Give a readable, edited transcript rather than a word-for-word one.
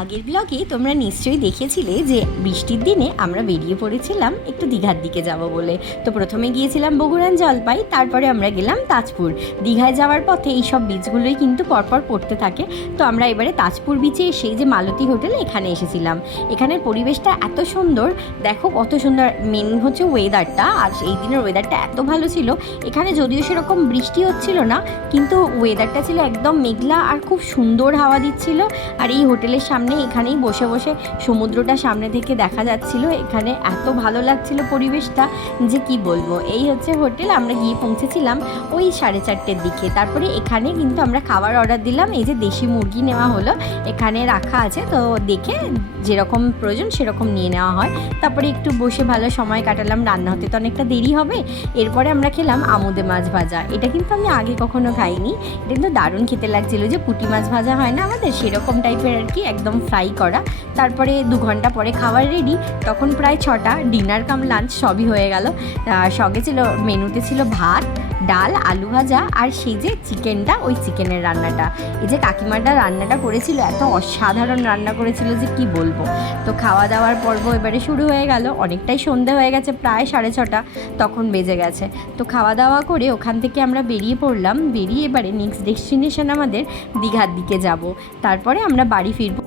আগের ব্লগে তোমরা নিশ্চয়ই দেখেছিলে যে বৃষ্টির দিনে আমরা বেরিয়ে পড়েছিলাম একটু দীঘার দিকে যাব বলে। তো প্রথমে গিয়েছিলাম বগুড়ান জলপাই, তারপরে আমরা গেলাম তাজপুর। দীঘায় যাওয়ার পথে এই সব বিচগুলোই কিন্তু পরপর পড়তে থাকে। তো আমরা এবারে তাজপুর বিচে এসে যে মালতী হোটেল এখানে এসেছিলাম। এখানের পরিবেশটা এত সুন্দর, দেখো কত সুন্দর। মেন হচ্ছে ওয়েদারটা, আর এই দিনের ওয়েদারটা এত ভালো ছিল। এখানে যদিও সেরকম বৃষ্টি হচ্ছিল না, কিন্তু ওয়েদারটা ছিল একদম মেঘলা আর খুব সুন্দর হাওয়া দিচ্ছিল। আর এই হোটেলের সামনে এখানেই বসে বসে সমুদ্রটা সামনে থেকে দেখা যাচ্ছিল। এখানে এত ভালো লাগছিল পরিবেশটা যে কি বলবো। এই হচ্ছে হোটেল। আমরা গিয়ে পৌঁছেছিলাম ওই 4:30টার দিকে। তারপরে এখানে কিন্তু আমরা খাবার অর্ডার দিলাম। এই যে দেশি মুরগি নেওয়া হলো, এখানে রাখা আছে, তো দেখে যেরকম প্রয়োজন সেরকম নিয়ে নেওয়া হয়। তারপরে একটু বসে ভালো সময় কাটালাম, রান্না হতে তো অনেকটা দেরি হবে। এরপরে আমরা খেলাম আমুদে মাছ ভাজা। এটা কিন্তু আমি আগে কখনো খাইনি, এটা কিন্তু দারুণ খেতে লাগছিল। যে পুঁটি মাছ ভাজা হয় না আমাদের, সেরকম টাইপের আর কি, একদম ফ্রাই করা। তারপরে 2 ঘন্টা পরে খাবার রেডি, তখন প্রায় 6টা। ডিনার কাম লাঞ্চ সবই হয়ে গেল। সঙ্গে ছিল, মেনুতে ছিল ভাত, ডাল, আলু ভাজা, আর সেই যে চিকেনটা, ওই চিকেনের রান্নাটা। এই যে কাকিমাটা রান্নাটা করেছিল, এত অসাধারণ রান্না করেছিল যে কি বলবো। তো খাওয়া দাওয়ার পর্ব এবারে শুরু হয়ে গেল। অনেকটাই সন্ধে হয়ে গেছে, প্রায় 6:30 তখন বেজে গেছে। তো খাওয়া দাওয়া করে ওখান থেকে আমরা বেরিয়ে পড়লাম। বেরিয়ে এবারে নেক্সট ডেস্টিনেশন আমাদের দীঘার দিকে যাব। তারপরে আমরা বাড়ি ফিরবো।